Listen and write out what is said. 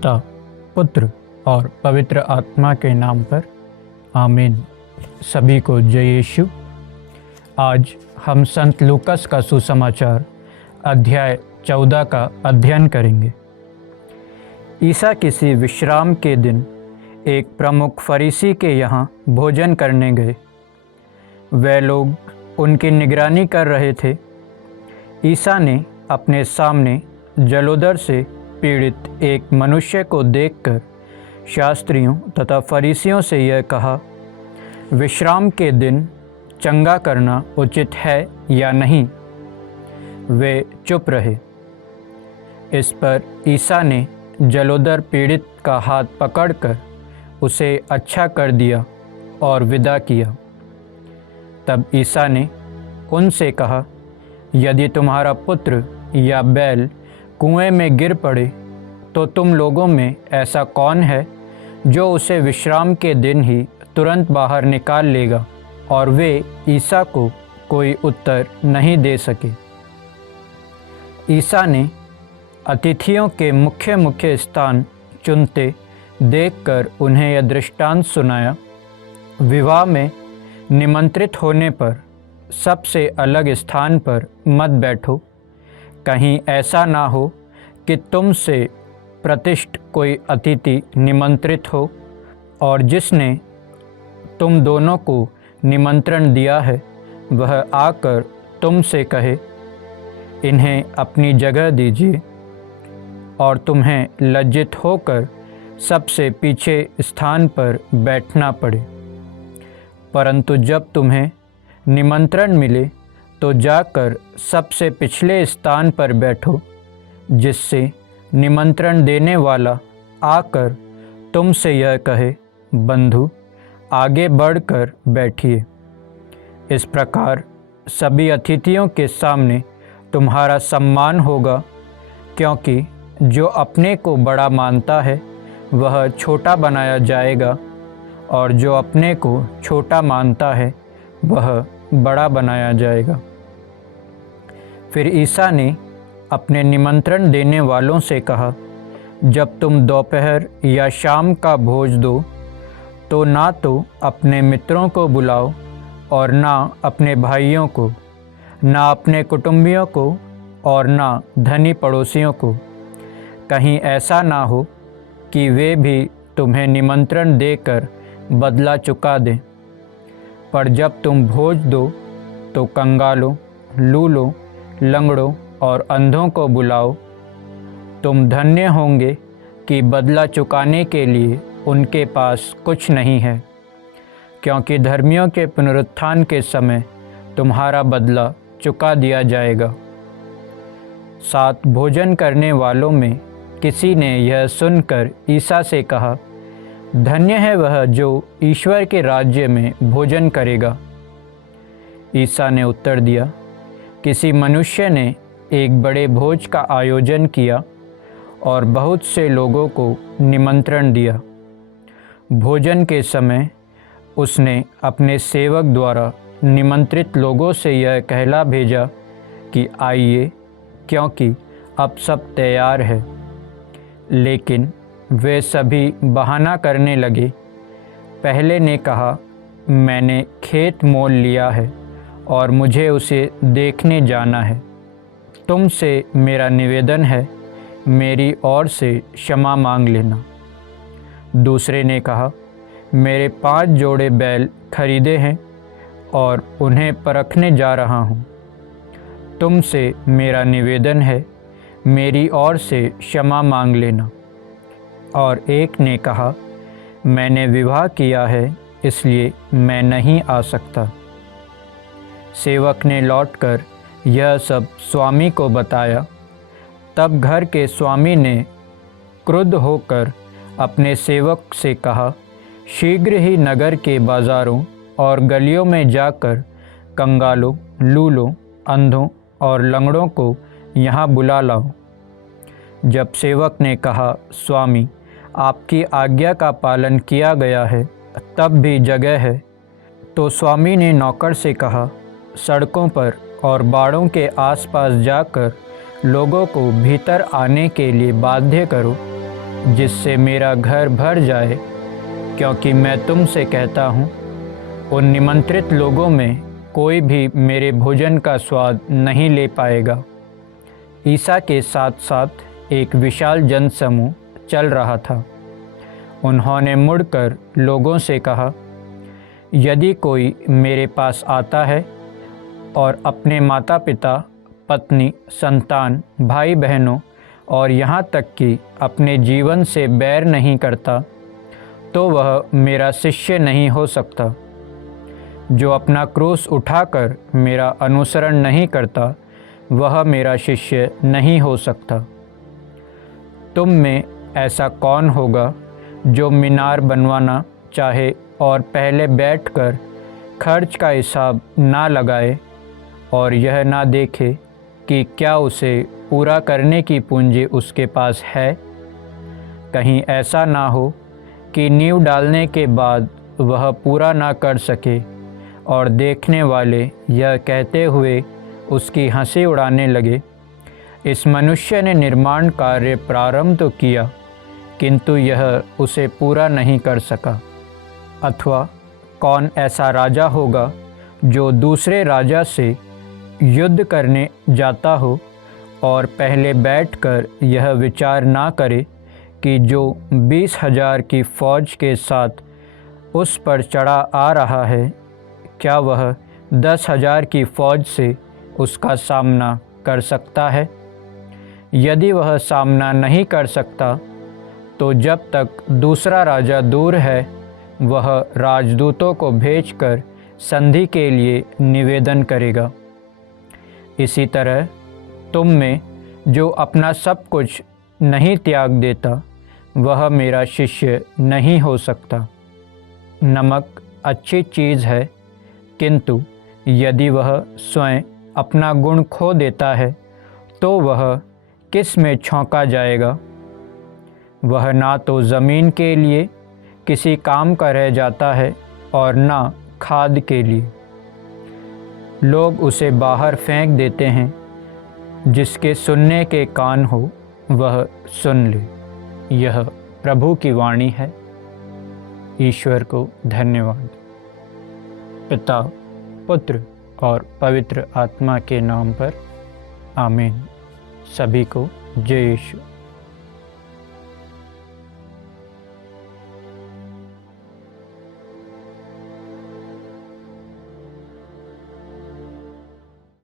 पिता, पुत्र और पवित्र आत्मा के नाम पर आमीन। सभी को जय यीशु। आज हम संत लूकस का सुसमाचार अध्याय 14 का अध्ययन करेंगे। ईसा किसी विश्राम के दिन एक प्रमुख फरीसी के यहाँ भोजन करने गए। वे लोग उनकी निगरानी कर रहे थे। ईसा ने अपने सामने जलोदर से पीड़ित एक मनुष्य को देखकर शास्त्रियों तथा फरीसियों से यह कहा, विश्राम के दिन चंगा करना उचित है या नहीं? वे चुप रहे। इस पर ईसा ने जलोदर पीड़ित का हाथ पकड़कर उसे अच्छा कर दिया और विदा किया। तब ईसा ने उनसे कहा, यदि तुम्हारा पुत्र या बैल कुएं में गिर पड़े तो तुम लोगों में ऐसा कौन है जो उसे विश्राम के दिन ही तुरंत बाहर निकाल लेगा? और वे ईसा को कोई उत्तर नहीं दे सके। ईसा ने अतिथियों के मुख्य मुख्य स्थान चुनते देखकर उन्हें यह दृष्टांत सुनाया, विवाह में निमंत्रित होने पर सबसे अलग स्थान पर मत बैठो। कहीं ऐसा ना हो कि तुमसे प्रतिष्ठ कोई अतिथि निमंत्रित हो और जिसने तुम दोनों को निमंत्रण दिया है वह आकर तुमसे कहे, इन्हें अपनी जगह दीजिए, और तुम्हें लज्जित होकर सबसे पीछे स्थान पर बैठना पड़े। परंतु जब तुम्हें निमंत्रण मिले तो जाकर सबसे पिछले स्थान पर बैठो, जिससे निमंत्रण देने वाला आकर तुमसे यह कहे, बंधु आगे बढ़कर बैठिए। इस प्रकार सभी अतिथियों के सामने तुम्हारा सम्मान होगा, क्योंकि जो अपने को बड़ा मानता है वह छोटा बनाया जाएगा, और जो अपने को छोटा मानता है वह बड़ा बनाया जाएगा। फिर ईसा ने अपने निमंत्रण देने वालों से कहा, जब तुम दोपहर या शाम का भोज दो तो ना तो अपने मित्रों को बुलाओ और ना अपने भाइयों को, ना अपने कुटुंबियों को और ना धनी पड़ोसियों को। कहीं ऐसा ना हो कि वे भी तुम्हें निमंत्रण देकर बदला चुका दें। पर जब तुम भोज दो तो कंगालों, लूलों, लंगड़ों और अंधों को बुलाओ। तुम धन्य होंगे कि बदला चुकाने के लिए उनके पास कुछ नहीं है, क्योंकि धर्मियों के पुनरुत्थान के समय तुम्हारा बदला चुका दिया जाएगा। साथ भोजन करने वालों में किसी ने यह सुनकर ईसा से कहा, धन्य है वह जो ईश्वर के राज्य में भोजन करेगा। ईसा ने उत्तर दिया, किसी मनुष्य ने एक बड़े भोज का आयोजन किया और बहुत से लोगों को निमंत्रण दिया। भोजन के समय उसने अपने सेवक द्वारा निमंत्रित लोगों से यह कहला भेजा कि आइए, क्योंकि अब सब तैयार है। लेकिन वे सभी बहाना करने लगे। पहले ने कहा, मैंने खेत मोल लिया है और मुझे उसे देखने जाना है। तुमसे मेरा निवेदन है, मेरी ओर से क्षमा मांग लेना। दूसरे ने कहा, मेरे 5 जोड़े बैल खरीदे हैं और उन्हें परखने जा रहा हूँ। तुमसे मेरा निवेदन है, मेरी ओर से क्षमा मांग लेना। और एक ने कहा, मैंने विवाह किया है, इसलिए मैं नहीं आ सकता। सेवक ने लौटकर यह सब स्वामी को बताया। तब घर के स्वामी ने क्रुद्ध होकर अपने सेवक से कहा, शीघ्र ही नगर के बाज़ारों और गलियों में जाकर कंगालों, लूलों, अंधों और लंगड़ों को यहाँ बुला लाओ। जब सेवक ने कहा, स्वामी आपकी आज्ञा का पालन किया गया है, तब भी जगह है, तो स्वामी ने नौकर से कहा, सड़कों पर और बाड़ों के आसपास जाकर लोगों को भीतर आने के लिए बाध्य करो जिससे मेरा घर भर जाए, क्योंकि मैं तुमसे कहता हूँ, उन निमंत्रित लोगों में कोई भी मेरे भोजन का स्वाद नहीं ले पाएगा। ईसा के साथ साथ एक विशाल जनसमूह चल रहा था। उन्होंने मुड़कर लोगों से कहा, यदि कोई मेरे पास आता है और अपने माता पिता, पत्नी, संतान, भाई बहनों और यहाँ तक कि अपने जीवन से बैर नहीं करता, तो वह मेरा शिष्य नहीं हो सकता। जो अपना क्रूस उठाकर मेरा अनुसरण नहीं करता, वह मेरा शिष्य नहीं हो सकता। तुम में ऐसा कौन होगा जो मीनार बनवाना चाहे और पहले बैठकर खर्च का हिसाब ना लगाए और यह ना देखे कि क्या उसे पूरा करने की पूंजी उसके पास है? कहीं ऐसा ना हो कि नींव डालने के बाद वह पूरा ना कर सके और देखने वाले यह कहते हुए उसकी हंसी उड़ाने लगे, इस मनुष्य ने निर्माण कार्य प्रारंभ तो किया, किंतु यह उसे पूरा नहीं कर सका। अथवा कौन ऐसा राजा होगा जो दूसरे राजा से युद्ध करने जाता हो और पहले बैठकर यह विचार ना करे कि जो 20,000 की फौज के साथ उस पर चढ़ा आ रहा है, क्या वह 10,000 की फौज से उसका सामना कर सकता है? यदि वह सामना नहीं कर सकता, तो जब तक दूसरा राजा दूर है, वह राजदूतों को भेजकर संधि के लिए निवेदन करेगा। इसी तरह तुम में जो अपना सब कुछ नहीं त्याग देता, वह मेरा शिष्य नहीं हो सकता। नमक अच्छी चीज़ है, किंतु यदि वह स्वयं अपना गुण खो देता है, तो वह किस में छौंका जाएगा? वह ना तो ज़मीन के लिए किसी काम का रह जाता है और ना खाद के लिए। लोग उसे बाहर फेंक देते हैं। जिसके सुनने के कान हो वह सुन ले। यह प्रभु की वाणी है। ईश्वर को धन्यवाद। पिता, पुत्र और पवित्र आत्मा के नाम पर आमीन। सभी को जय यीशु।